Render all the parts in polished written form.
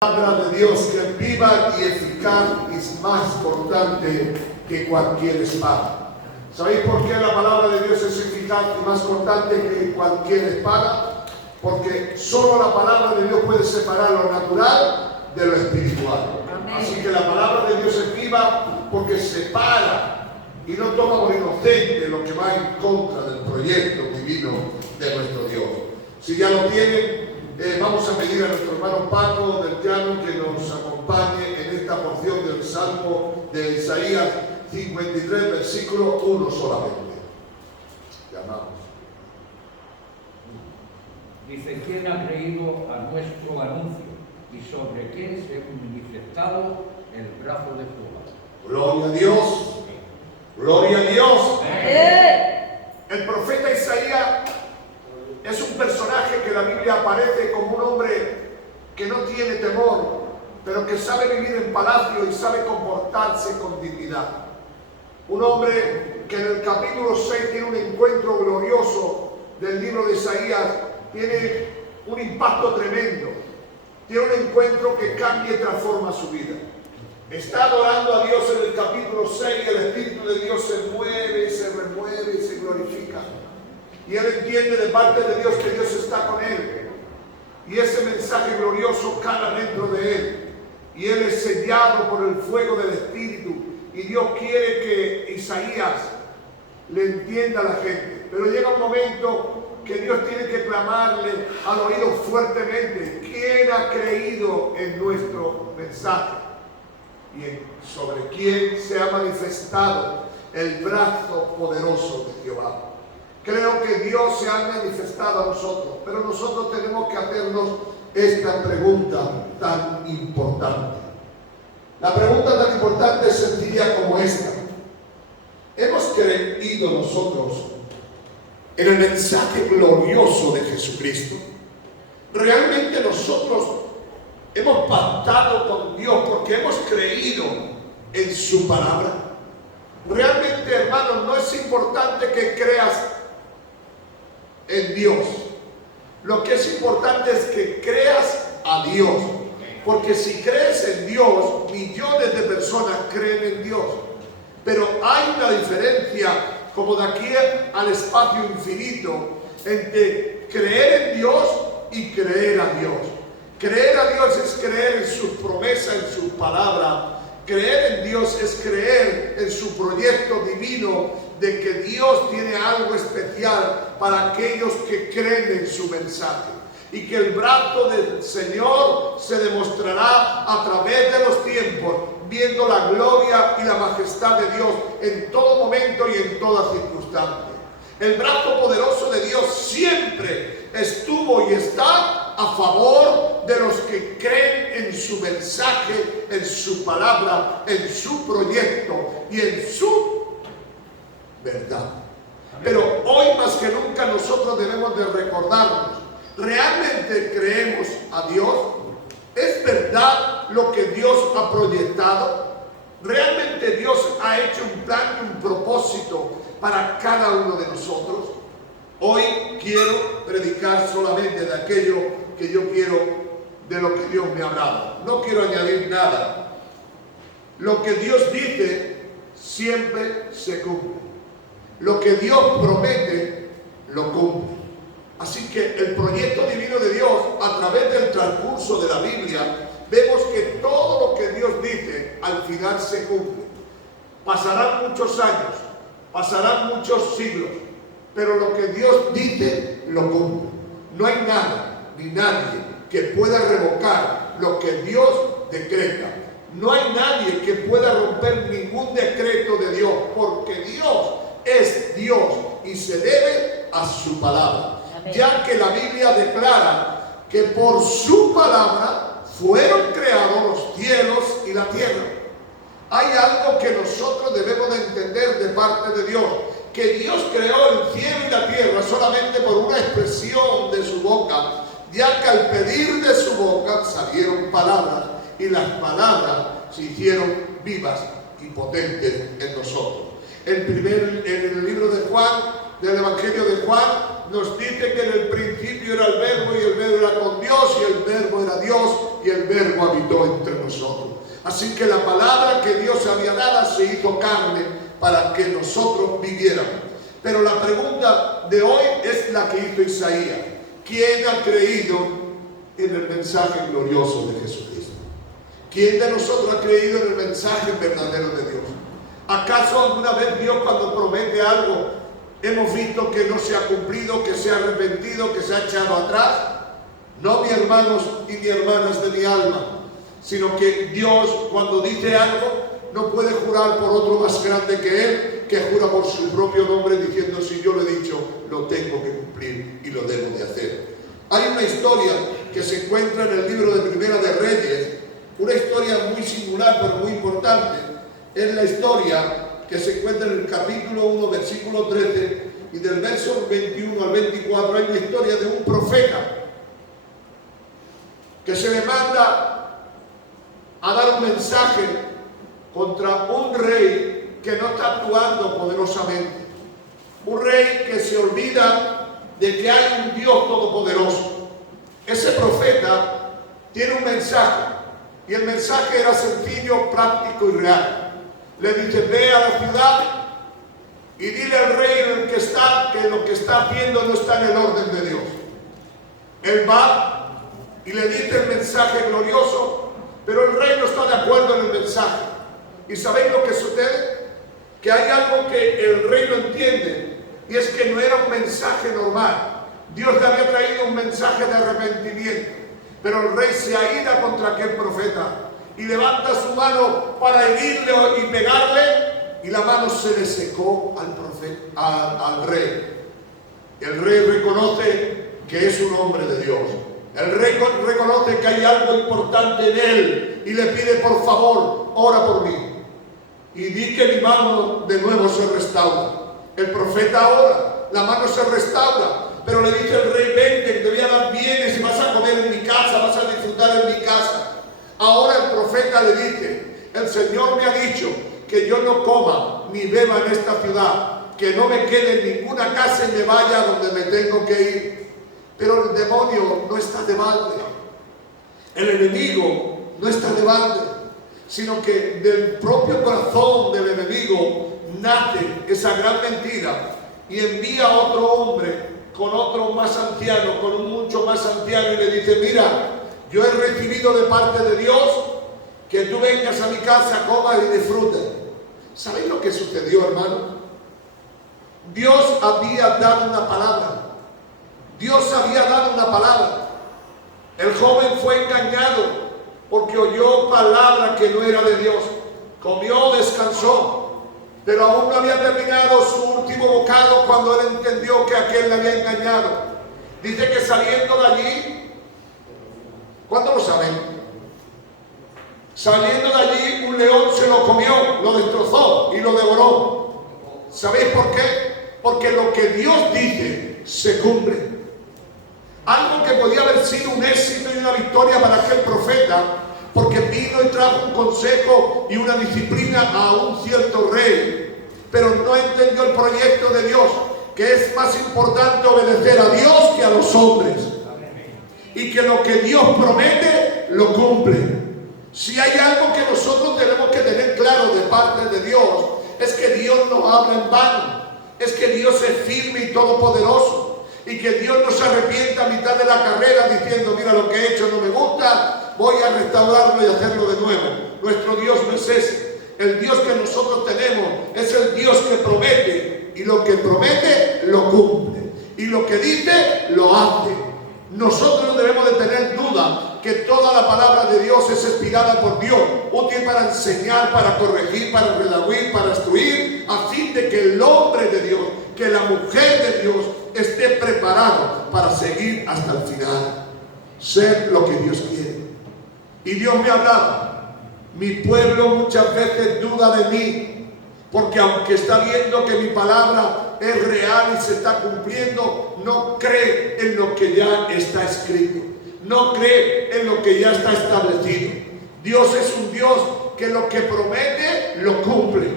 palabra de Dios, que es viva y eficaz, es más cortante que cualquier espada. ¿Sabéis por qué la palabra de Dios es eficaz y más cortante que cualquier espada? Porque solo la palabra de Dios puede separar lo natural de lo espiritual. Amén. Así que la palabra de Dios es viva porque separa y no toma por inocente lo que va en contra del proyecto divino de nuestro Dios. Si ya lo tienen, vamos a pedir a nuestro hermano Paco del Llano que nos acompañe en esta porción del Salmo de Isaías 53, versículo 1 solamente. Llamamos. Dice: ¿quién ha creído a nuestro anuncio? ¿Y sobre quién se ha manifestado el brazo de Jehová? Gloria a Dios. Gloria a Dios. El profeta Isaías es un personaje que la Biblia aparece como un hombre que no tiene temor, pero que sabe vivir en palacio y sabe comportarse con dignidad. Un hombre que en el capítulo 6 tiene un encuentro glorioso del libro de Isaías, tiene un impacto tremendo, tiene un encuentro que cambia y transforma su vida. Está adorando a Dios en el capítulo 6 y el Espíritu de Dios se mueve, se remueve y se glorifica. Y él entiende de parte de Dios que Dios está con él. Y ese mensaje glorioso cala dentro de él. Y él es sellado por el fuego del Espíritu. Y Dios quiere que Isaías le entienda a la gente. Pero llega un momento que Dios tiene que clamarle al oído fuertemente: ¿quién ha creído en nuestro mensaje? Y sobre quién se ha manifestado el brazo poderoso de Jehová. Creo que Dios se ha manifestado a nosotros, pero nosotros tenemos que hacernos esta pregunta tan importante. La pregunta tan importante es sencilla como esta: ¿hemos creído nosotros en el mensaje glorioso de Jesucristo? ¿Realmente nosotros hemos pactado con Dios porque hemos creído en su palabra? Realmente, hermanos, no es importante que creas en Dios. Lo que es importante es que creas a Dios. Porque si crees en Dios, millones de personas creen en Dios. Pero hay una diferencia, como de aquí al espacio infinito, entre creer en Dios y creer a Dios. Creer a Dios es creer en sus promesas, en su palabra. Creer en Dios es creer en su proyecto divino de que Dios tiene algo especial para aquellos que creen en su mensaje. Y que el brazo del Señor se demostrará a través de los tiempos, viendo la gloria y la majestad de Dios en todo momento y en toda circunstancia. El brazo poderoso de Dios siempre estuvo y está a favor de los que creen en su mensaje, en su palabra, en su proyecto y en su verdad. Pero hoy más que nunca nosotros debemos de recordarnos: ¿realmente creemos a Dios? ¿Es verdad lo que Dios ha proyectado? ¿Realmente Dios ha hecho un plan y un propósito para cada uno de nosotros? Hoy quiero predicar solamente de aquello que yo quiero, de lo que Dios me ha hablado. No quiero añadir nada. Lo que Dios dice siempre se cumple. Lo que Dios promete, lo cumple. Así que el proyecto divino de Dios, a través del transcurso de la Biblia, vemos que todo lo que Dios dice, al final se cumple. Pasarán muchos años, pasarán muchos siglos, pero lo que Dios dice, lo cumple. No hay nada ni nadie que pueda revocar lo que Dios decreta. No hay nadie que pueda romper ningún decreto de Dios, porque Dios es Dios y se debe a su palabra. Amén. Ya que la Biblia declara que por su palabra fueron creados los cielos y la tierra. Hay algo que nosotros debemos de entender de parte de Dios: que Dios creó el cielo y la tierra solamente por una expresión de su boca, ya que al pedir de su boca salieron palabras, y las palabras se hicieron vivas y potentes en nosotros. En el libro de Juan, del Evangelio de Juan, nos dice que en el principio era el Verbo, y el Verbo era con Dios, y el Verbo era Dios, y el Verbo habitó entre nosotros. Así que la palabra que Dios había dado se hizo carne para que nosotros viviéramos. Pero la pregunta de hoy es la que hizo Isaías. ¿Quién ha creído en el mensaje glorioso de Jesucristo? ¿Quién de nosotros ha creído en el mensaje verdadero de Dios? ¿Acaso alguna vez Dios, cuando promete algo, hemos visto que no se ha cumplido, que se ha arrepentido, que se ha echado atrás? No, mis hermanos y mis hermanas de mi alma, sino que Dios, cuando dice algo, no puede jurar por otro más grande que Él, que jura por su propio nombre diciendo: si yo lo he dicho, lo tengo que cumplir y lo debo de hacer. Hay una historia que se encuentra en el libro de Primera de Reyes, una historia muy singular pero muy importante. Es la historia que se encuentra en el capítulo 1, versículo 13, y del verso 21 al 24 hay una historia de un profeta que se le manda a dar un mensaje contra un rey que no está actuando poderosamente. Un rey que se olvida de que hay un Dios todopoderoso. Ese profeta tiene un mensaje, y el mensaje era sencillo, práctico y real. Le dice: ve a la ciudad y dile al rey en el que está que lo que está haciendo no está en el orden de Dios. Él va y le dice el mensaje glorioso, pero el rey no está de acuerdo en el mensaje. ¿Y sabéis lo que sucede? Que hay algo que el rey no entiende, y es que no era un mensaje normal. Dios le había traído un mensaje de arrepentimiento, pero el rey se aira contra aquel profeta y levanta su mano para herirle y pegarle, y la mano se le secó al profeta, al rey. El rey reconoce que es un hombre de Dios. El rey reconoce que hay algo importante en él y le pide: por favor, ora por mí y di que mi mano de nuevo se restaura. El profeta ora, la mano se restaura, pero le dice el rey: vente, te voy a dar bienes y vas a comer en mi casa, vas a disfrutar en mi casa. Ahora el profeta le dice: el Señor me ha dicho que yo no coma ni beba en esta ciudad, que no me quede en ninguna casa y me vaya a donde me tengo que ir. Pero el demonio no está de balde, el enemigo no está de balde, sino que del propio corazón del enemigo nace esa gran mentira y envía a otro hombre con otro más anciano, con un mucho más anciano, y le dice: mira, yo he recibido de parte de Dios que tú vengas a mi casa, comas y disfrutes. ¿Sabéis lo que sucedió, hermano? Dios había dado una palabra. Dios había dado una palabra. El joven fue engañado porque oyó palabra que no era de Dios. Comió, descansó, pero aún no había terminado su último bocado cuando él entendió que aquel le había engañado. Dice que saliendo de allí, ¿cuántos lo saben? Saliendo de allí, un león se lo comió, lo destrozó y lo devoró. ¿Sabéis por qué? Porque lo que Dios dice se cumple. Algo que podía haber sido un éxito y una victoria para aquel profeta, porque vino y trajo un consejo y una disciplina a un cierto rey, pero no entendió el proyecto de Dios, que es más importante obedecer a Dios que a los hombres, y que lo que Dios promete lo cumple. Si hay algo que nosotros tenemos que tener claro de parte de Dios, es que Dios no habla en vano, es que Dios es firme y todopoderoso, y que Dios no se arrepienta a mitad de la carrera diciendo: mira, lo que he hecho no me gusta, voy a restaurarlo y hacerlo de nuevo. Nuestro Dios no es ese. El Dios que nosotros tenemos es el Dios que promete, y lo que promete lo cumple, y lo que dice lo hace. Nosotros no debemos de tener duda que toda la palabra de Dios es inspirada por Dios, útil para enseñar, para corregir, para redarguir, para instruir, a fin de que el hombre de Dios, que la mujer de Dios esté preparado para seguir hasta el final, ser lo que Dios quiere. Y Dios me hablaba: mi pueblo muchas veces duda de mí, porque aunque está viendo que mi palabra es real y se está cumpliendo, no cree en lo que ya está escrito, no cree en lo que ya está establecido. Dios es un Dios que lo que promete lo cumple,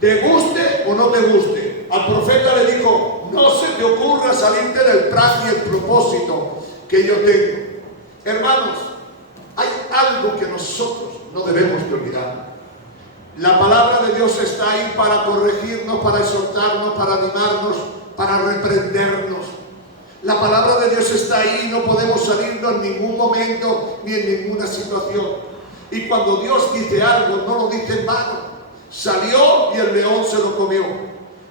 te guste o no te guste. Al profeta le dijo: no se te ocurra salirte del plan y el propósito que yo tengo. Hermanos, Hay algo que nosotros no debemos de olvidar. La palabra de Dios está ahí para corregirnos, para exhortarnos, para animarnos, para reprendernos. La palabra de Dios está ahí, no podemos salirnos en ningún momento ni en ninguna situación. Y cuando Dios dice algo, no lo dice en vano. Salió y el león se lo comió.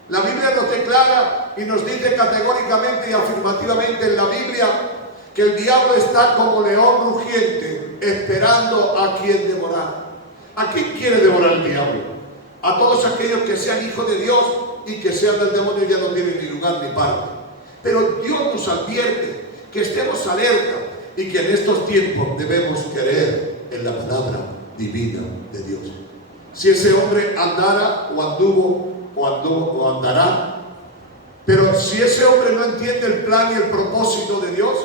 La Biblia nos declara y nos dice categóricamente y afirmativamente en la Biblia que el diablo está como león rugiente, esperando a quien devorar. ¿A quién quiere devorar el diablo? A todos aquellos que sean hijos de Dios y que sean del demonio ya no tienen ni lugar ni parte. Pero Dios nos advierte que estemos alerta y que en estos tiempos debemos creer en la palabra divina de Dios. Si ese hombre andara o anduvo o andará, pero si ese hombre no entiende el plan y el propósito de Dios,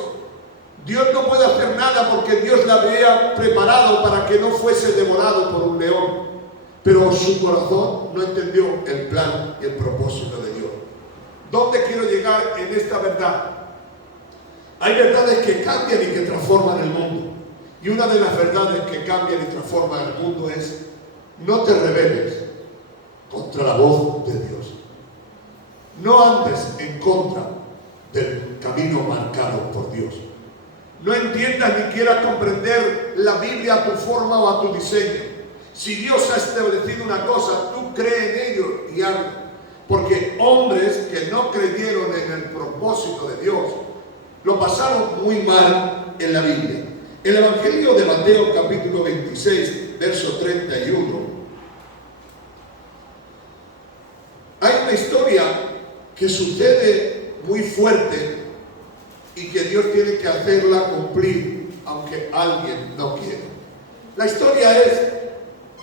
Dios no puede hacer nada porque Dios le había preparado para que no fuese devorado por un león. Pero su corazón no entendió el plan y el propósito de Dios. ¿Dónde quiero llegar en esta verdad? Hay verdades que cambian y que transforman el mundo. Y una de las verdades que cambian y transforman el mundo es: no te rebeles contra la voz de Dios. No andes en contra del camino marcado por Dios. No entiendas ni quieras comprender la Biblia a tu forma o a tu diseño. Si Dios ha establecido una cosa, tú cree en ello y hazlo. Porque hombres que no creyeron en el propósito de Dios lo pasaron muy mal en la Biblia. El Evangelio de Mateo capítulo 26, verso 31. Hay una historia que sucede muy fuerte y que Dios tiene que hacerla cumplir, aunque alguien no quiera. La historia es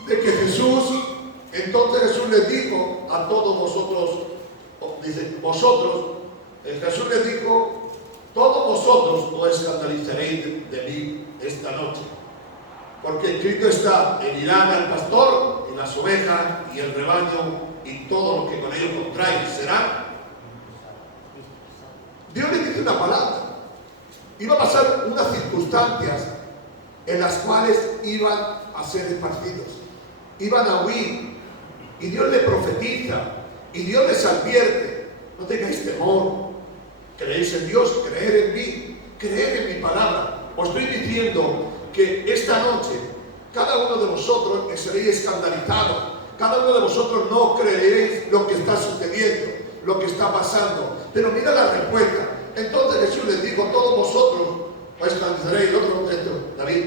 de que entonces Jesús les dijo a todos vosotros, dice, Jesús les dijo: todos vosotros os escandalizaréis de mí esta noche, porque escrito está: herirán al pastor y las ovejas y el rebaño y todo lo que con ellos contrae será. Dios le dice una palabra. Iba a pasar unas circunstancias en las cuales iban a ser esparcidos, iban a huir, y Dios les profetiza y Dios les advierte: no tengáis temor, creéis en Dios, creed en mí, creed en mi palabra. Os estoy diciendo que esta noche cada uno de vosotros seréis escandalizados, cada uno de vosotros no creeréis lo que está sucediendo, lo que está pasando. Pero mira la respuesta. Entonces Jesús les dijo: todos vosotros os escandalizaréis. El otro contestó, David: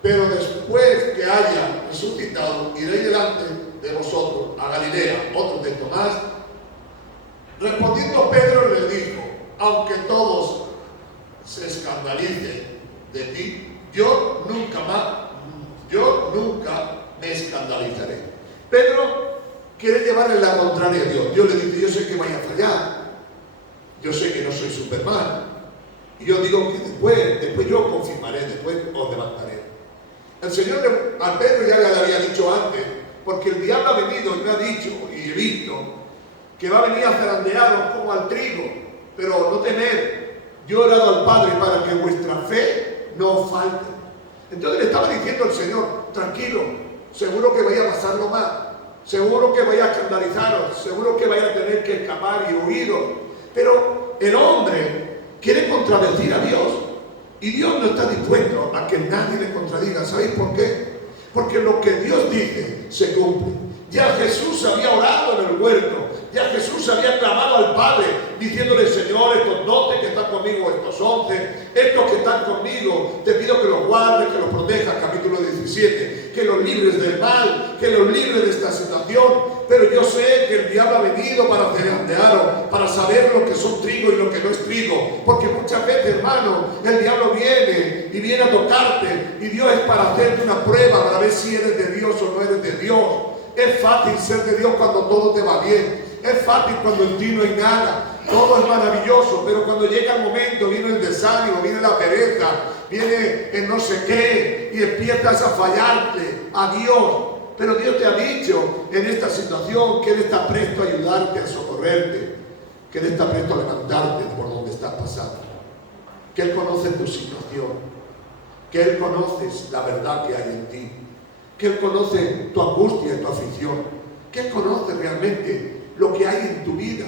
pero después que haya resucitado, iré delante de vosotros a Galilea. Otro texto más. Respondiendo Pedro le dijo: aunque todos se escandalicen de ti, yo nunca me escandalizaré. Pedro quiere llevarle la contraria a Dios. Dios le dice: yo sé que vaya a fallar, yo sé que no soy Superman, y yo digo que después yo confirmaré, después os levantaré. El Señor a Pedro ya le había dicho antes, porque el diablo ha venido y me ha dicho, y he visto, que va a venir a zarandearos como al trigo, pero no temed, yo he orado al Padre para que vuestra fe no falte. Entonces le estaba diciendo al Señor: tranquilo, seguro que vaya a pasarlo mal, seguro que vaya a escandalizaros, seguro que vaya a tener que escapar y huiros. Pero el hombre quiere contradecir a Dios, y Dios no está dispuesto a que nadie le contradiga. ¿Sabéis por qué? Porque lo que Dios dice se cumple. Ya Jesús había orado en el huerto, ya Jesús había clamado al Padre diciéndole: Señor, estos 12 que están conmigo, estos 11, estos que están conmigo, te pido que los guardes, que los protejas, capítulo 17, que los libres del mal, que los libres de esta situación. Pero yo sé que el diablo ha venido para zarandearos, para saber lo que son trigo y lo que no es trigo, porque muchas veces, hermano, el diablo viene a tocarte, y Dios es para hacerte una prueba, para ver si eres de Dios o no eres de Dios. Es fácil ser de Dios cuando todo te va bien. Es fácil cuando en ti no hay nada. Todo es maravilloso. Pero cuando llega el momento, viene el desánimo, viene la pereza, viene el no sé qué, y empiezas a fallarte a Dios. Pero Dios te ha dicho en esta situación que Él está presto a ayudarte, a socorrerte, que Él está presto a levantarte por donde estás pasando, que Él conoce tu situación, que Él conoce la verdad que hay en ti, que Él conoce tu angustia y tu aflicción, que Él conoce realmente lo que hay en tu vida.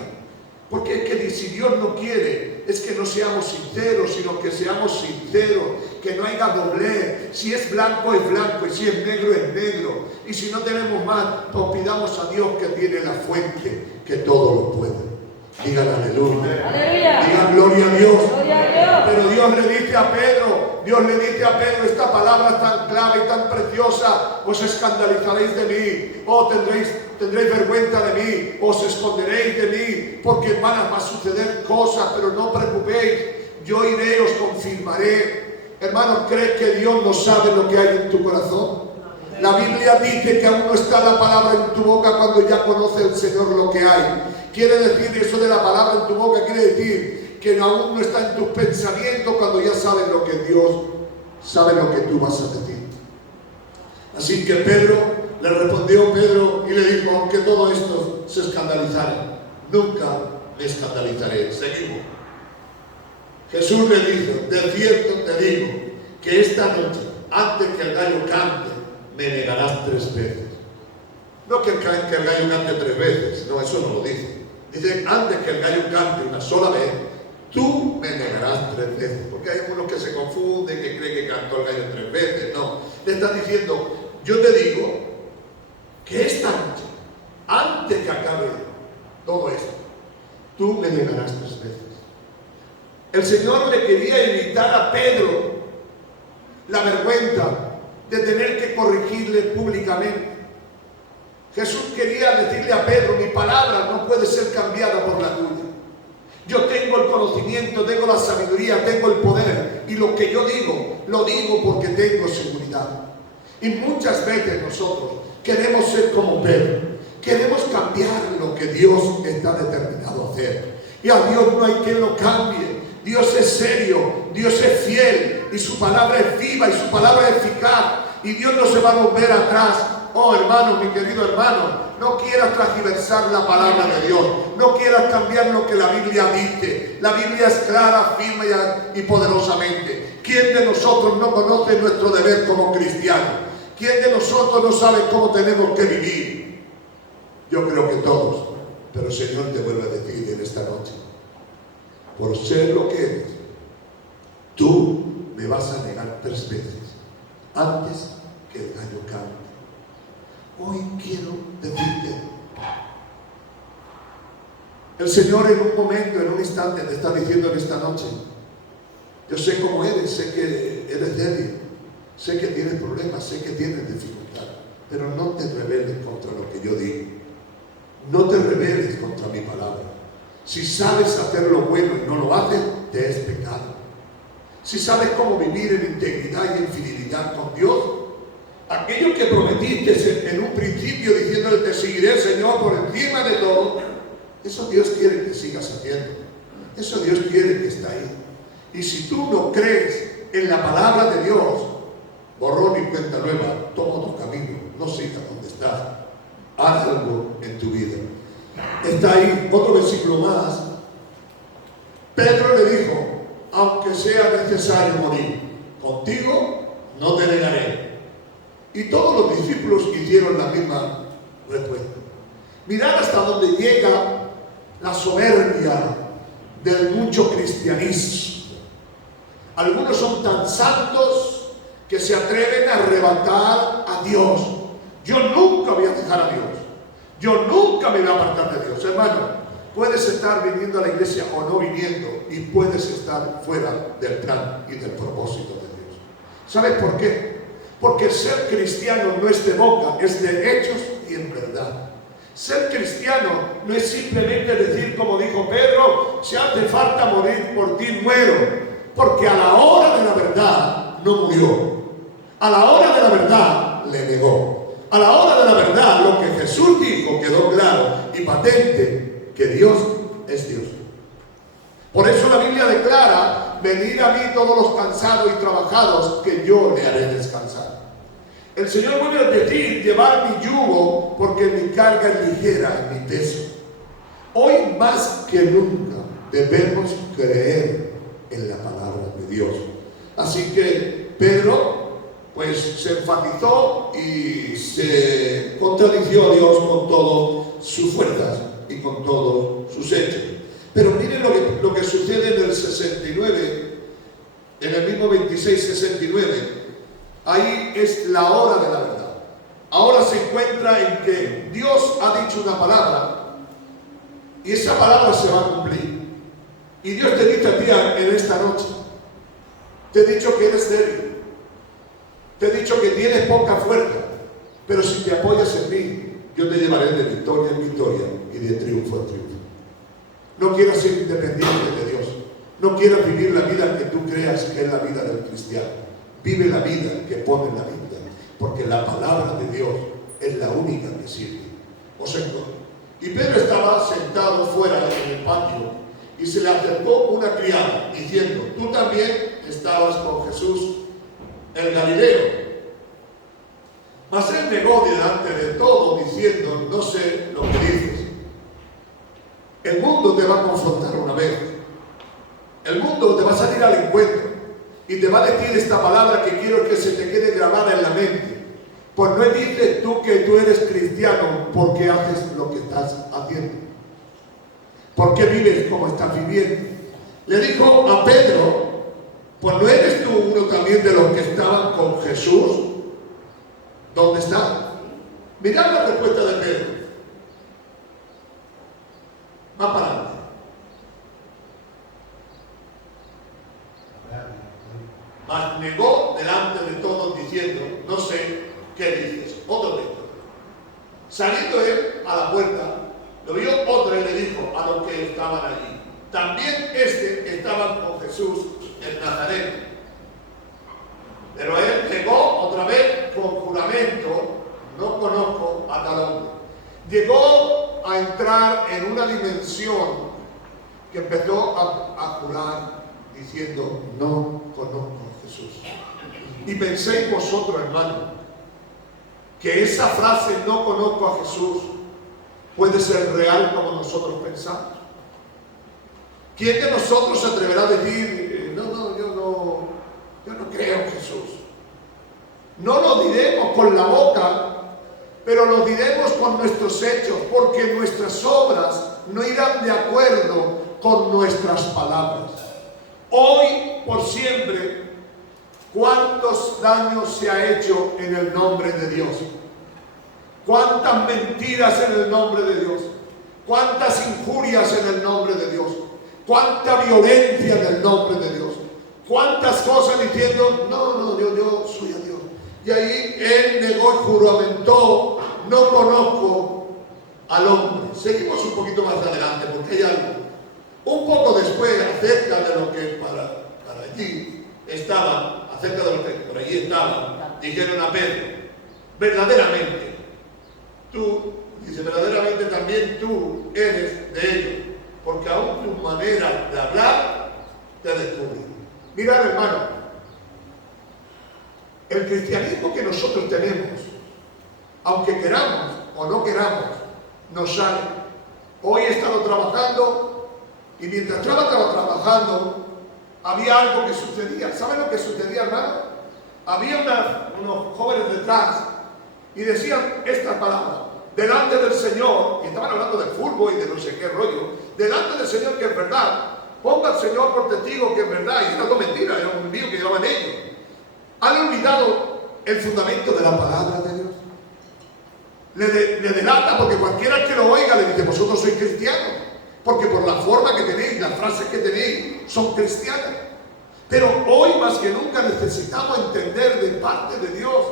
Porque es que si Dios no quiere, es que no seamos sinceros, sino que seamos sinceros, que no haya doblez. Si es blanco es blanco, y si es negro es negro. Y si no tenemos más, pues pidamos a Dios, que tiene la fuente, que todo lo puede. Digan aleluya. Aleluya. Digan gloria a Dios. Gloria a Dios. Pero Dios le dice a Pedro, esta palabra tan clave y tan preciosa: os escandalizaréis de mí, o tendréis vergüenza de mí, os esconderéis de mí, porque van a suceder cosas, pero no os preocupéis, yo iré, os confirmaré. Hermanos, ¿crees que Dios no sabe lo que hay en tu corazón? La Biblia dice que aún no está la palabra en tu boca cuando ya conoce el Señor lo que hay. Quiere decir, eso de la palabra en tu boca quiere decir que aún no está en tus pensamientos cuando ya sabes lo que Dios sabe, lo que tú vas a decir. Así que Pedro le respondió y le dijo: aunque todo esto se escandalizara, nunca me escandalizaré. Seguimos. Jesús le dijo: de cierto te digo que esta noche, antes que el gallo cante, me negarás 3 veces. No que el gallo cante 3 veces, no, eso no lo dice. Dice: antes que el gallo cante una sola vez, tú me negarás 3 veces. Porque hay algunos que se confunden, que creen que cantó el gallo 3 veces. No, le está diciendo: yo te digo que esta noche, antes que acabe todo esto, tú me negarás 3 veces. El Señor le quería evitar a Pedro la vergüenza de tener que corregirle públicamente. Jesús quería decirle a Pedro: mi palabra no puede ser cambiada por la tuya. Yo tengo el conocimiento, tengo la sabiduría, tengo el poder, y lo que yo digo, lo digo porque tengo seguridad. Y muchas veces nosotros queremos ser como Pedro, queremos cambiar lo que Dios está determinado a hacer. Y a Dios no hay quien lo cambie. Dios es serio, Dios es fiel, y su palabra es viva, y su palabra es eficaz, y Dios no se va a volver atrás. Oh hermano, mi querido hermano, no quieras transgiversar la palabra de Dios, no quieras cambiar lo que la Biblia dice. La Biblia es clara, firme y poderosamente. ¿Quién de nosotros no conoce nuestro deber como cristianos? ¿Quién de nosotros no sabe cómo tenemos que vivir? Yo creo que todos, pero el Señor te vuelve a decir en esta noche: por ser lo que eres, tú me vas a negar 3 veces antes que el gallo cante. Hoy quiero decirte, el Señor en un momento, en un instante, te está diciendo en esta noche: yo sé cómo eres, sé que eres débil, sé que tienes problemas, sé que tienes dificultad, pero no te rebeles contra lo que yo digo, no te rebeles contra mi palabra. Si sabes hacer lo bueno y no lo haces, te es pecado. Si sabes cómo vivir en integridad y en fidelidad con Dios, aquello que prometiste en un principio diciéndole: te seguiré, Señor, por encima de todo, eso Dios quiere que sigas haciendo. Eso Dios quiere que esté ahí. Y si tú no crees en la palabra de Dios, borrón y cuenta nueva, toma otro camino, no sigas donde estás, haz algo en tu vida. Está ahí otro versículo más. Pedro le dijo: aunque sea necesario morir, contigo no te negaré. Y todos los discípulos hicieron la misma respuesta. Mirad hasta dónde llega la soberbia del mucho cristianismo. Algunos son tan santos que se atreven a arrebatar a Dios. Yo nunca voy a dejar a Dios. Yo nunca me voy a apartar de Dios. Hermano, puedes estar viniendo a la iglesia o no viniendo, y puedes estar fuera del plan y del propósito de Dios. ¿Sabes por qué? Porque ser cristiano no es de boca, es de hechos y en verdad. Ser cristiano no es simplemente decir, como dijo Pedro: si hace falta morir por ti, muero. Porque a la hora de la verdad no murió. A la hora de la verdad le negó. A la hora de la verdad, lo que Jesús dijo quedó claro y patente: que Dios es Dios. Por eso la Biblia declara: venid a mí todos los cansados y trabajados, que yo le haré descansar. El Señor vuelve a decir: llevar mi yugo, porque mi carga es ligera y mi peso. Hoy más que nunca debemos creer en la palabra de Dios. Así que Pedro pues se enfatizó y se contradició a Dios con todas sus fuerzas y con todos sus hechos. Pero miren lo que sucede en el 69, en el mismo 26-69. Ahí es la hora de la verdad. Ahora se encuentra en que Dios ha dicho una palabra y esa palabra se va a cumplir. Y Dios te dice a ti en esta noche, te he dicho que eres débil, te he dicho que tienes poca fuerza, pero si te apoyas en mí, yo te llevaré de victoria en victoria y de triunfo en triunfo. No quieras ser independiente de Dios, no quieras vivir la vida que tú creas que es la vida del cristiano. Vive la vida que pone en la Biblia, porque la palabra de Dios es la única que sirve. Y Pedro estaba sentado fuera en el patio y se le acercó una criada diciendo, tú también estabas con Jesús el Galileo. Mas él negó delante de todo diciendo, no sé lo que dices. El mundo te va a confrontar una vez. El mundo te va a salir al encuentro y te va a decir esta palabra que quiero que se te quede grabada en la mente. Pues no dices tú que tú eres cristiano porque haces lo que estás haciendo. ¿Por qué vives como estás viviendo? Le dijo a Pedro, pues no eres tú uno también de los que estaban con Jesús. ¿Dónde está? Mirad la respuesta de Pedro. Va para adelante. Mas negó delante de todos diciendo, no sé qué dices. Otro texto. Saliendo él a la puerta, lo vio otro y le dijo a los que estaban allí, también estaban con Jesús el Nazareno. Pero él negó otra vez con juramento, no conozco a tal hombre. Llegó a entrar en una dimensión que empezó a jurar diciendo, no conozco a Jesús. Y penséis vosotros, hermano, que esa frase, no conozco a Jesús, puede ser real como nosotros pensamos. ¿Quién de nosotros se atreverá a decir, yo no creo en Jesús? No lo diremos con la boca, pero lo diremos con nuestros hechos, porque nuestras obras no irán de acuerdo con nuestras palabras. Hoy, por siempre, ¿cuántos daños se ha hecho en el nombre de Dios? ¿Cuántas mentiras en el nombre de Dios? ¿Cuántas injurias en el nombre de Dios? ¿Cuánta violencia en el nombre de Dios? ¿Cuántas cosas diciendo, yo soy a Dios? Y ahí él negó y juramentó, no conozco al hombre. Seguimos un poquito más adelante porque hay algo. Un poco después, acerca de lo que para allí estaban, acerca de lo que por allí estaban, dijeron a Pedro, verdaderamente, verdaderamente también tú eres de ellos, porque aún tu manera de hablar te descubre. Mirad, hermano, el cristianismo que nosotros tenemos, aunque queramos o no queramos, nos sale. Hoy he estado trabajando y mientras estaba trabajando había algo que sucedía. ¿Saben lo que sucedía, hermano? Había unos jóvenes detrás y decían esta palabra, delante del Señor, y estaban hablando del fútbol y de no sé qué rollo, delante del Señor que es verdad, ponga al Señor por testigo que es verdad, y esto no es mentira, era un lío que llevaban ellos. Han olvidado el fundamento de la palabra de Dios. Le delata porque cualquiera que lo oiga le dice, vosotros sois cristianos, porque por la forma que tenéis, las frases que tenéis, son cristianas. Pero hoy más que nunca necesitamos entender de parte de Dios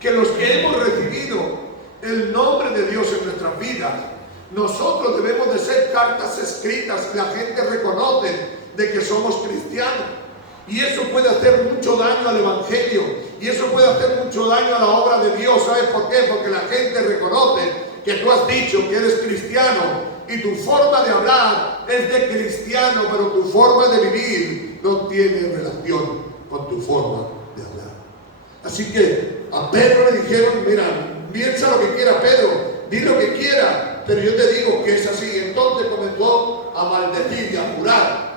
que los que hemos recibido el nombre de Dios en nuestras vidas, nosotros debemos de ser cartas escritas que la gente reconoce de que somos cristianos. Y eso puede hacer mucho daño al Evangelio. Y eso puede hacer mucho daño a la obra de Dios. ¿Sabes por qué? Porque la gente reconoce que tú has dicho que eres cristiano y tu forma de hablar es de cristiano, pero tu forma de vivir no tiene relación con tu forma de hablar. Así que a Pedro le dijeron, mira, piensa lo que quiera Pedro, di lo que quiera, pero yo te digo que es así. Entonces comenzó a maldecir y a jurar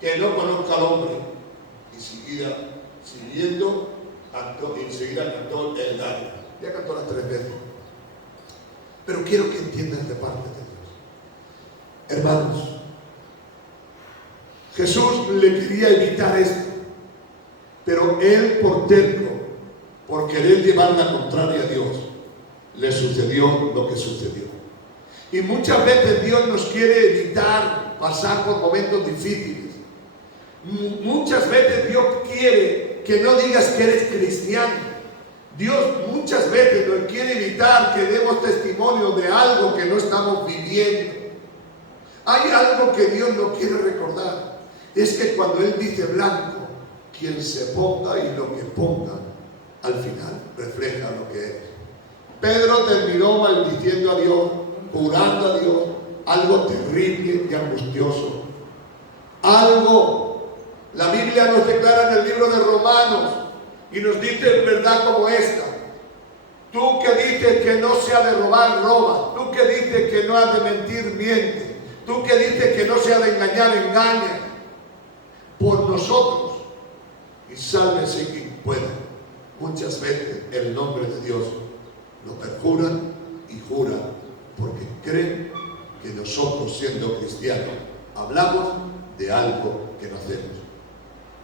que no conozca al hombre. Y seguida siguiendo, cantó, y enseguida cantó el gallo. Ya cantó las 3 veces. Pero quiero que entiendan de parte de Dios. Hermanos, Jesús le quería evitar esto, pero él por terco, por querer llevar la contraria a Dios, le sucedió lo que sucedió. Y muchas veces Dios nos quiere evitar pasar por momentos difíciles. Muchas veces Dios quiere que no digas que eres cristiano. Dios muchas veces nos quiere evitar que demos testimonio de algo que no estamos viviendo. Hay algo que Dios no quiere recordar. Es que cuando Él dice blanco, quien se ponga y lo que ponga, al final refleja lo que es. Pedro terminó maldiciendo a Dios, jurando a Dios, algo terrible y angustioso. Algo, la Biblia nos declara en el libro de Romanos y nos dice verdad como esta. Tú que dices que no se ha de robar, roba. Tú que dices que no has de mentir, miente. Tú que dices que no se ha de engañar, engaña. Por nosotros, y sálvese quien pueda. Muchas veces el nombre de Dios lo perjuran y juran porque creen que nosotros, siendo cristianos, hablamos de algo que no hacemos.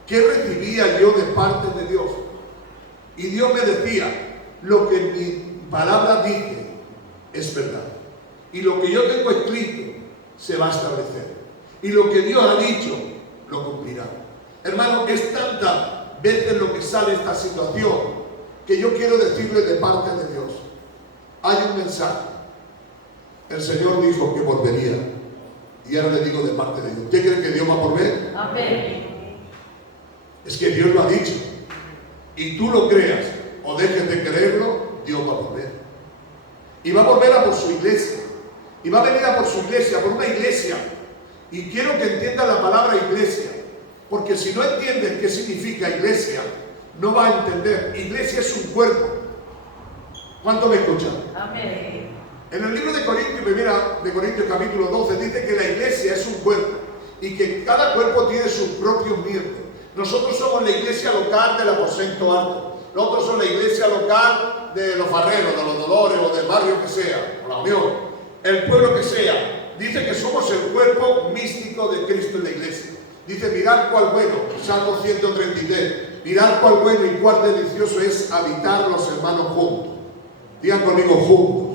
¿Qué recibía yo de parte de Dios? Y Dios me decía, lo que mi palabra dice es verdad. Y lo que yo tengo escrito se va a establecer. Y lo que Dios ha dicho, lo cumplirá. Hermano, es tantas veces lo que sale de esta situación que yo quiero decirle de parte de Dios. Hay un mensaje. El Señor dijo que volvería. Y ahora le digo de parte de Dios. ¿Usted cree que Dios va a volver? Amén. Es que Dios lo ha dicho. Y tú lo creas o dejes de creerlo, Dios va a volver. Y va a volver a por su iglesia. Y va a venir a por su iglesia, por una iglesia. Y quiero que entienda la palabra iglesia. Porque si no entiendes qué significa iglesia, no va a entender. Iglesia es un cuerpo. ¿Cuánto me escuchan? Amén. En el libro de Corintios, primera de Corintios capítulo 12, dice que la iglesia es un cuerpo y que cada cuerpo tiene sus propios miembros. Nosotros somos la iglesia local del aposento alto. Nosotros somos la iglesia local de los Farreros, de los Dolores o del barrio que sea, o la Unión, el pueblo que sea. Dice que somos el cuerpo místico de Cristo en la iglesia. Dice, mirad cuál bueno, Salmo 133, mirad cuál bueno y cuál delicioso es habitar los hermanos juntos. Digan conmigo, juntos.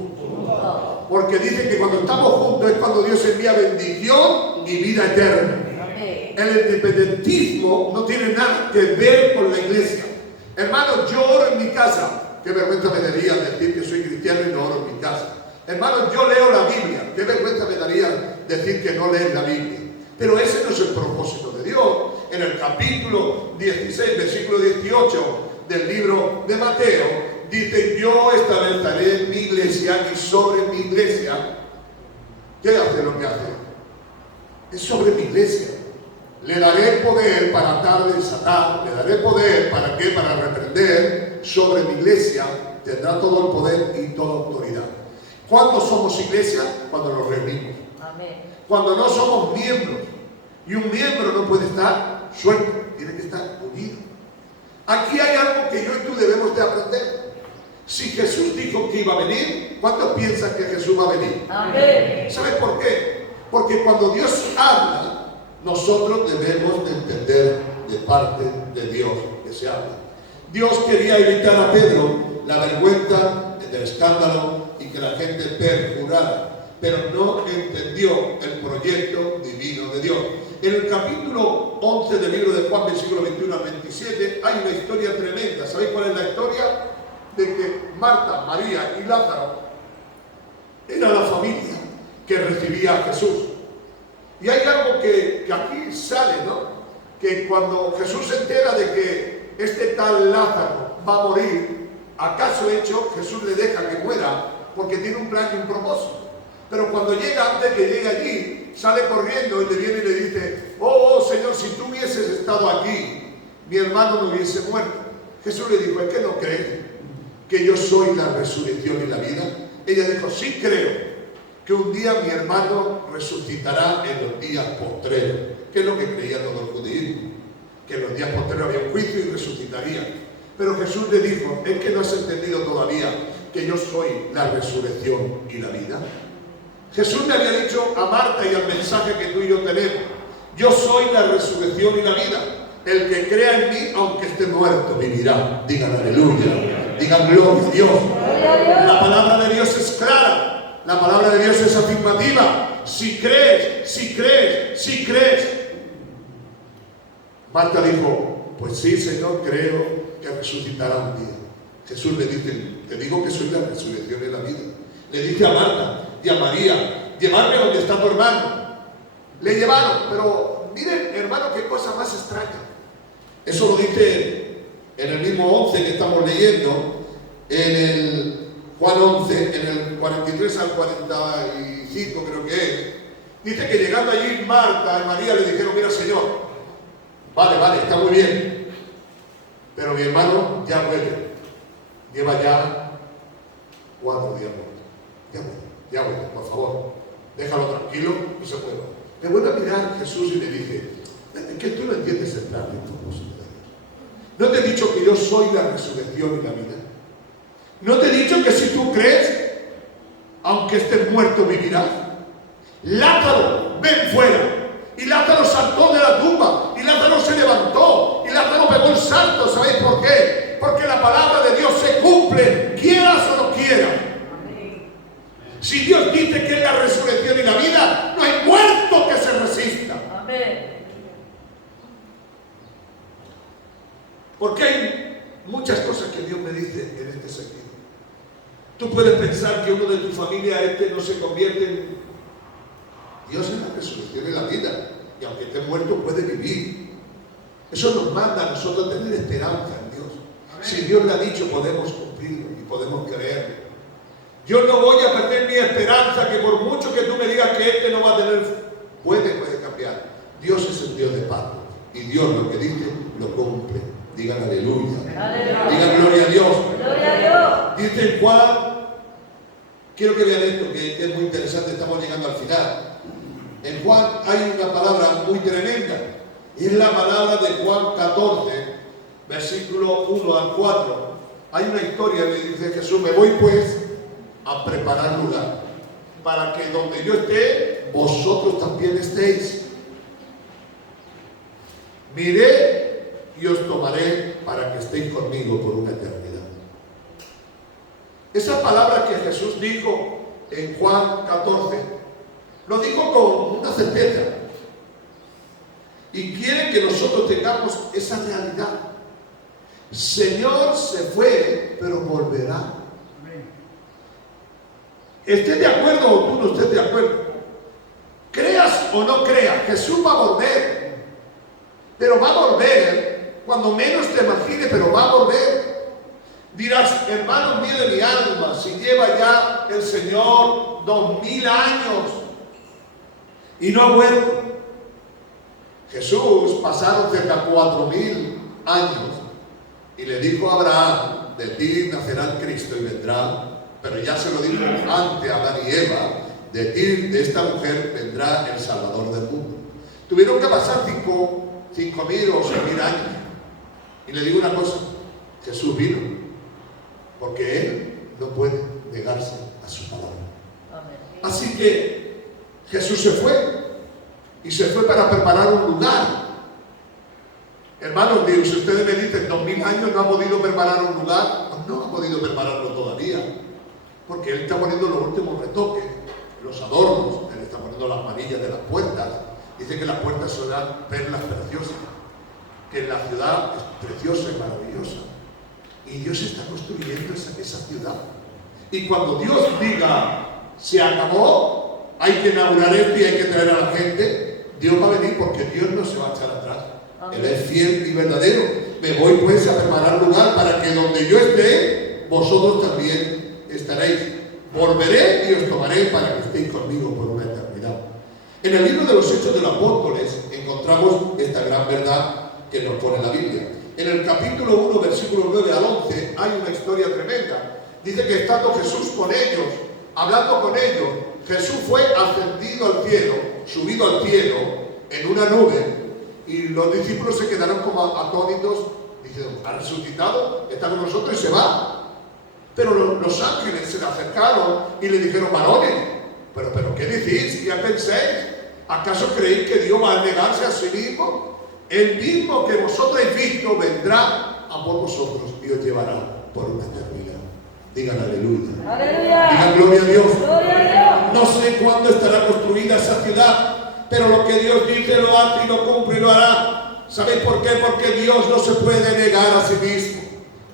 Porque dice que cuando estamos juntos es cuando Dios envía bendición y vida eterna. El independentismo no tiene nada que ver con la iglesia. Hermano, yo oro en mi casa. Qué vergüenza me daría decir que soy cristiano y no oro en mi casa. Hermano, yo leo la Biblia. Qué vergüenza me daría decir que no lees la Biblia. Pero ese no es el propósito de Dios. En el capítulo 16, versículo 18 del libro de Mateo, dice, yo estableceré mi iglesia y sobre mi iglesia. ¿Qué hace lo que hace? Es sobre mi iglesia. Le daré poder para atar y desatar. Le daré poder para qué? Para reprender. Sobre mi iglesia tendrá todo el poder y toda autoridad. ¿Cuándo somos iglesia? Cuando nos reunimos. Amén. Cuando no somos miembros. Y un miembro no puede estar suelto, tiene que estar unido. Aquí hay algo que yo y tú debemos de aprender. Si Jesús dijo que iba a venir, ¿cuántos piensan que Jesús va a venir? Amén. ¿Sabes por qué? Porque cuando Dios habla, nosotros debemos de entender de parte de Dios que se habla. Dios quería evitar a Pedro la vergüenza del escándalo y que la gente perjurara, pero no entendió el proyecto divino de Dios. En el capítulo 11 del libro de Juan, versículo 21 al 27, hay una historia tremenda. ¿Sabéis cuál es la historia? De que Marta, María y Lázaro era la familia que recibía a Jesús. Y hay algo que aquí sale, ¿no? Que cuando Jesús se entera de que este tal Lázaro va a morir, acaso hecho, Jesús le deja que muera porque tiene un plan y un propósito. Pero cuando llega, antes que llegue allí, sale corriendo y le viene y le dice, oh Señor, si tú hubieses estado aquí, mi hermano no hubiese muerto. Jesús le dijo, ¿es que no crees que yo soy la resurrección y la vida? Ella dijo, sí creo que un día mi hermano resucitará en los días postreros, que es lo que creía todo el judaísmo. que en los días posteriores había un juicio y resucitaría. Pero Jesús le dijo, es que no has entendido todavía que yo soy la resurrección y la vida. Jesús le había dicho a Marta y al mensaje que tú y yo tenemos, yo soy la resurrección y la vida. El que crea en mí, aunque esté muerto, vivirá. Digan aleluya, digan gloria a Dios. La palabra de Dios es clara, la palabra de Dios es afirmativa. Si crees, si crees, si crees. Marta dijo, pues sí, Señor, creo que resucitará un día. Jesús le dice, te digo que soy la resurrección y la vida. Le dice a Marta y a María, llevarme a donde está tu hermano. Le llevaron, pero miren, hermano, qué cosa más extraña. Eso lo dice en el mismo 11 que estamos leyendo, en el Juan 11, en el 43 al 45 creo que es. Dice que llegando allí Marta y María le dijeron, mira Señor, vale, está muy bien, pero mi hermano ya huele, lleva ya 4 días muerto, ya huele, por favor, déjalo tranquilo, no se puede. Le vuelve a mirar Jesús y le dice, es que tú no entiendes el plan de propósito de Dios. ¿No te he dicho que yo soy la resurrección y la vida? ¿No te he dicho que si tú crees, aunque estés muerto, vivirás? Lázaro, ven fuera. Y Lázaro saltó de la tumba, y Lázaro se levantó, y Lázaro pegó el salto. ¿Sabéis por qué? Porque la palabra de Dios se cumple, quieras o no quieras. Si Dios dice que es la resurrección y la vida, no hay muerto que se resista. Porque hay muchas cosas que Dios me dice en este sentido. Tú puedes pensar que uno de tu familia no se convierte en... Dios es la resurrección y la vida. Y aunque esté muerto, puede vivir. Eso nos manda a nosotros tener esperanza en Dios. Si Dios le ha dicho, podemos cumplirlo y podemos creerlo. Yo no voy a perder mi esperanza, que por mucho que tú me digas que no va a tener... Puede cambiar. Dios es el Dios de pacto. Y Dios lo que dice, lo cumple. Digan aleluya. Digan gloria a Dios. Gloria a Dios. Dice en Juan, quiero que vean esto, que es muy interesante, estamos llegando al final. En Juan hay una palabra muy tremenda, y es la palabra de Juan 14, versículo 1 al 4. Hay una historia que dice Jesús, me voy pues a preparar lugar, para que donde yo esté, vosotros también estéis. Miré y os tomaré para que estéis conmigo por una eternidad. Esa palabra que Jesús dijo en Juan 14, lo dijo con una certeza. Y quiere que nosotros tengamos esa realidad. Señor se fue, pero volverá. Estés de acuerdo o tú no estés de acuerdo, creas o no creas, Jesús va a volver. Pero va a volver cuando menos te imagines, pero va a volver. Dirás, hermanos míos de mi alma, si lleva ya el Señor 2000 años y no ha vuelto. Jesús pasaron cerca de 4000 años y le dijo a Abraham, de ti nacerá el Cristo y vendrá, pero ya se lo dijo antes a Adán y Eva, de ti, de esta mujer, vendrá el Salvador del mundo. Tuvieron que pasar 5.000 o 6.000 años. Y le digo una cosa, Jesús vino, porque Él no puede negarse a su palabra. Así que Jesús se fue, y se fue para preparar un lugar. Hermanos míos, si ustedes me dicen 2000 años no ha podido preparar un lugar, pues no ha podido prepararlo todavía, porque Él está poniendo los últimos retoques, los adornos, Él está poniendo las manillas de las puertas. Dice que las puertas serán perlas preciosas, que la ciudad es preciosa y maravillosa. Y Dios está construyendo esa ciudad. Y cuando Dios diga, se acabó, hay que inaugurar esto y hay que traer a la gente, Dios va a venir, porque Dios no se va a echar atrás. Él es fiel y verdadero. Me voy pues a preparar lugar para que donde yo esté, vosotros también estaréis. Volveré y os tomaré para que estéis conmigo por una eternidad. En el libro de los Hechos de los Apóstoles encontramos esta gran verdad que nos pone la Biblia. En el capítulo 1, versículo 9 al 11, hay una historia tremenda. Dice que estando Jesús con ellos, hablando con ellos, Jesús fue ascendido al cielo, subido al cielo en una nube, Y los discípulos se quedaron como atónitos, diciendo, ha resucitado, está con nosotros y se va. Pero los ángeles se le acercaron y le dijeron, varones, pero ¿qué decís? ¿Qué pensáis? ¿Acaso creéis que Dios va a negarse a sí mismo? El mismo que vosotros habéis visto vendrá a por vosotros y os llevará por una eternidad. Digan aleluya. Aleluya. Digan gloria a Dios. Gloria a Dios. No sé cuándo estará construida esa ciudad, pero lo que Dios dice lo hace y lo cumple y lo hará. ¿Sabéis por qué? Porque Dios no se puede negar a sí mismo.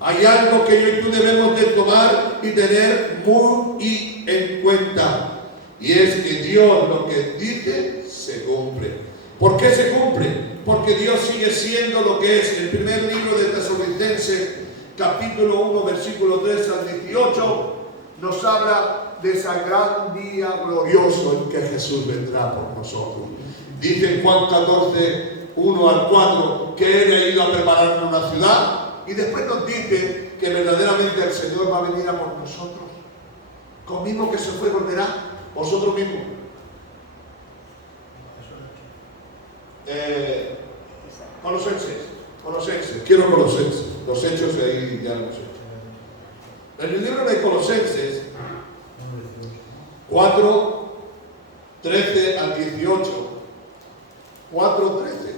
Hay algo que yo y tú debemos de tomar y tener muy en cuenta. Y es que Dios lo que dice se cumple. ¿Por qué se cumple? Porque Dios sigue siendo lo que es. El primer libro de Tesalonicenses, capítulo 1, versículo 3 al 18, nos habla de ese gran día glorioso en que Jesús vendrá por nosotros. Dice en Juan 14, 1 al 4, que Él ha ido a prepararnos una ciudad. Y después nos dice que verdaderamente el Señor va a venir a por nosotros. Conmigo que se fue, volverá. Vosotros mismos. Colosenses. Quiero Colosenses. Los hechos de ahí ya los hechos. En el libro de Colosenses 4, 13 al 18. 4, 13.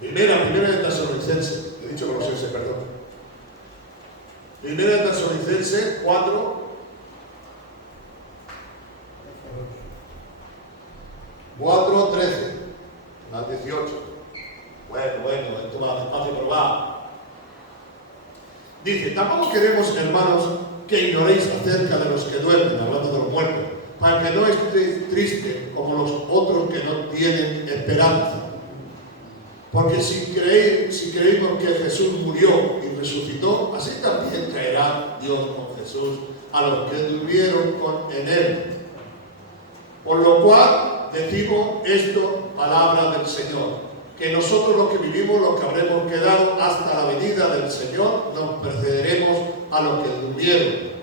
Primera de Tesalonicenses, he dicho Colosenses, perdón. Primera de Tesalonicenses 4, 13 al 18. Bueno, esto va despacio, pero va. Dice, tampoco queremos, hermanos, que ignoréis acerca de los que duermen, hablando de los muertos, para que no estéis tristes como los otros que no tienen esperanza. Porque si creímos que Jesús murió y resucitó, así también traerá Dios con Jesús a los que durmieron en Él. Por lo cual decimos esto, palabra del Señor, que nosotros los que vivimos, los que habremos quedado hasta la venida del Señor, nos precederemos a los que durmieron.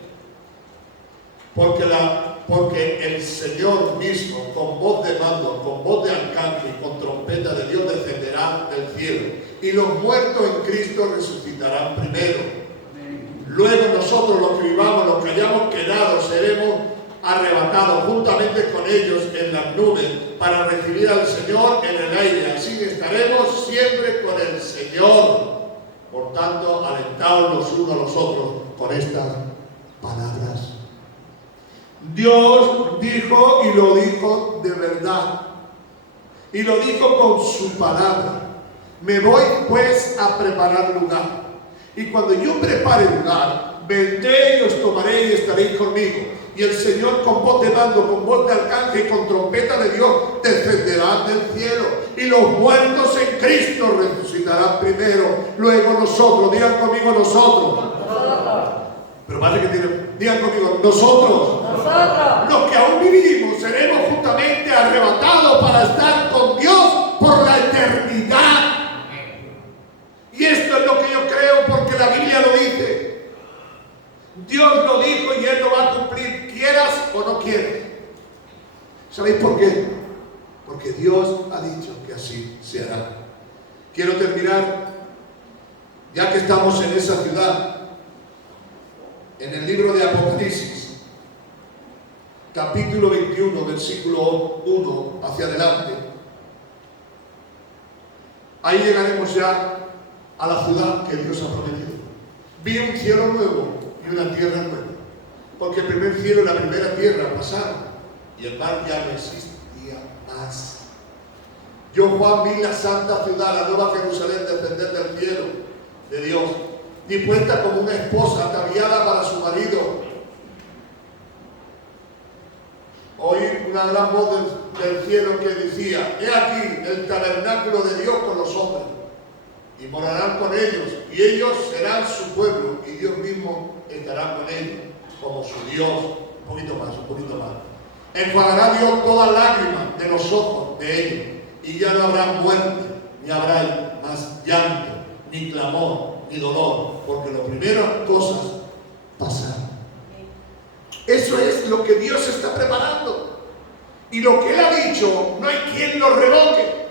Porque el Señor mismo, con voz de mando, con voz de arcángel y con trompeta de Dios, descenderá del cielo. Y los muertos en Cristo resucitarán primero. Luego nosotros, los que vivamos, los que hayamos quedado, seremos arrebatados juntamente con ellos en las nubes para recibir al Señor en el aire. Así estaremos siempre con el Señor. Por tanto, alentaos los unos a los otros con estas palabras. Dios dijo y lo dijo de verdad. Y lo dijo con su palabra. Me voy pues a preparar lugar. Y cuando yo prepare lugar, vendré y os tomaré y estaréis conmigo. Y el Señor con voz de mando, con voz de arcángel y con trompeta de Dios descenderá del cielo. Y los muertos en Cristo resucitarán primero. Luego nosotros, digan conmigo nosotros. Pero parece que digan conmigo nosotros. Los que aún vivimos seremos justamente arrebatados para estar con Dios por la eternidad. Y esto es lo que yo creo porque la Biblia lo dice. Dios lo dijo y Él lo va a cumplir, quieras o no quieras. ¿Sabéis por qué? Porque Dios ha dicho que así se hará. Quiero terminar, ya que estamos en esa ciudad, en el libro de Apocalipsis, capítulo 21, versículo 1 hacia adelante. Ahí llegaremos ya a la ciudad que Dios ha prometido. Vi un cielo nuevo y una tierra nueva, porque el primer cielo y la primera tierra pasaron y el mar ya no existía más. Yo, Juan, vi la santa ciudad, la nueva Jerusalén, descender del cielo de Dios, dispuesta como una esposa ataviada para su marido. Oí una gran voz del cielo que decía: he aquí el tabernáculo de Dios con los hombres, y morarán con ellos, y ellos serán su pueblo, y Dios mismo estará con ellos como su Dios. Un poquito más. Enjuagará Dios toda lágrima de los ojos de ellos, y ya no habrá muerte, ni habrá más llanto, ni clamor, ni dolor, porque las primeras cosas pasaron. lo que Dios está preparando. Y lo que Él ha dicho, no hay quien lo revoque.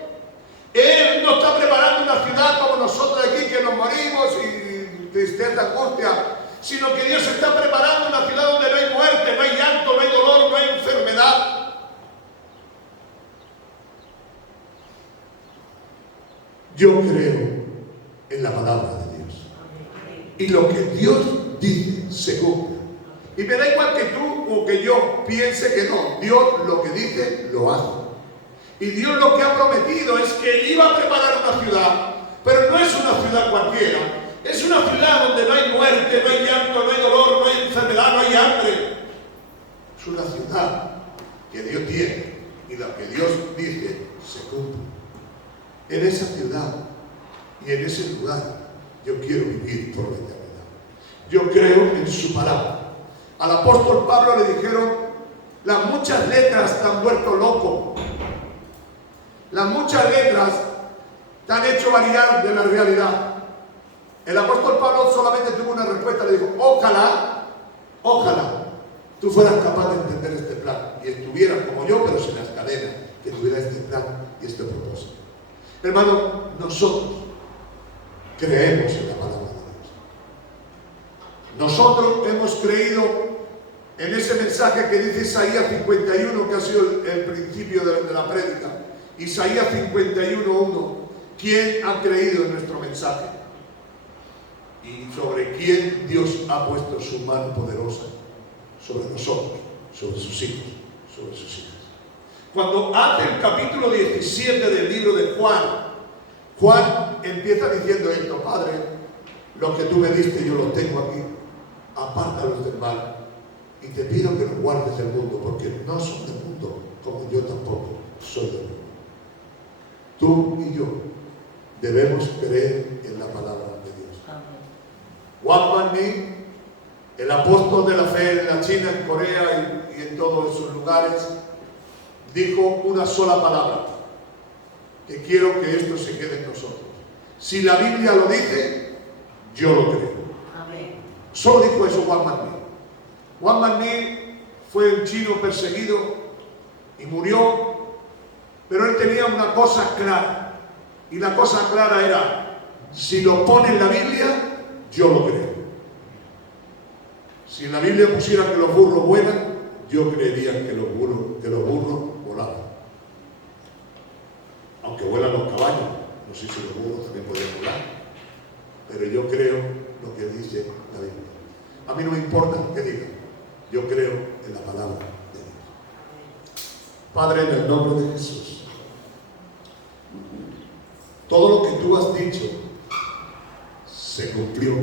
Él no está preparando una ciudad como nosotros aquí, que nos morimos y tristeza, angustia, sino que Dios está preparando una ciudad donde no hay muerte, no hay llanto, no hay dolor, no hay enfermedad. Yo creo en la palabra de Dios. Y lo que Dios dice se cumple. Y me da igual que tú o que yo piense que no. Dios lo que dice, lo hace. Y Dios lo que ha prometido es que Él iba a preparar una ciudad, pero no es una ciudad cualquiera. Es una ciudad donde no hay muerte, no hay llanto, no hay dolor, no hay enfermedad, no hay hambre. Es una ciudad que Dios tiene y lo que Dios dice se cumple. En esa ciudad y en ese lugar yo quiero vivir por la eternidad. Yo creo en su palabra. Al apóstol Pablo le dijeron: las muchas letras te han vuelto loco. Las muchas letras te han hecho variar de la realidad. El apóstol Pablo solamente tuvo una respuesta, le dijo: ojalá tú fueras capaz de entender este plan y estuvieras como yo, pero sin las cadenas, que tuviera este plan y este propósito. Hermano, nosotros creemos en la palabra de Dios. Nosotros hemos creído en ese mensaje que dice Isaías 51, que ha sido el principio de la prédica. Isaías 51:1. ¿Quién ha creído en nuestro mensaje? Y sobre quién Dios ha puesto su mano poderosa. Sobre nosotros, sobre sus hijos, sobre sus hijas. Cuando hace el capítulo 17 del libro de Juan, Juan empieza diciendo esto: Padre, lo que tú me diste yo lo tengo aquí, apártalos del mal, y te pido que los guardes del mundo, porque no son del mundo, como yo tampoco soy del mundo. Tú y yo debemos creer en la palabra de Dios. Wang Manmin, el apóstol de la fe en la China, en Corea y en todos esos lugares, dijo una sola palabra, que quiero que esto se quede en nosotros. Si la Biblia lo dice, yo lo creo. Amén. Solo dijo eso Wang Manmin. Wang Manmin fue un chino perseguido y murió, pero él tenía una cosa clara, y la cosa clara era: si lo pone en la Biblia, yo lo creo. Si en la Biblia pusiera que los burros vuelan, yo creería que los burros volaban. Aunque vuelan los caballos, no sé si los burros también pueden volar, pero yo creo lo que dice la Biblia. A mí no me importa lo que digan, yo creo en la palabra de Dios. Padre, en el nombre de Jesús, todo lo que tú has dicho se cumplió,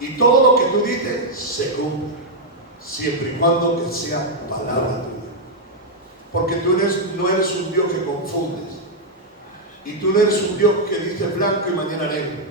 y todo lo que tú dices se cumple, siempre y cuando que sea palabra tuya. Porque tú no eres un Dios que confundes, y tú no eres un Dios que dice blanco y mañana negro.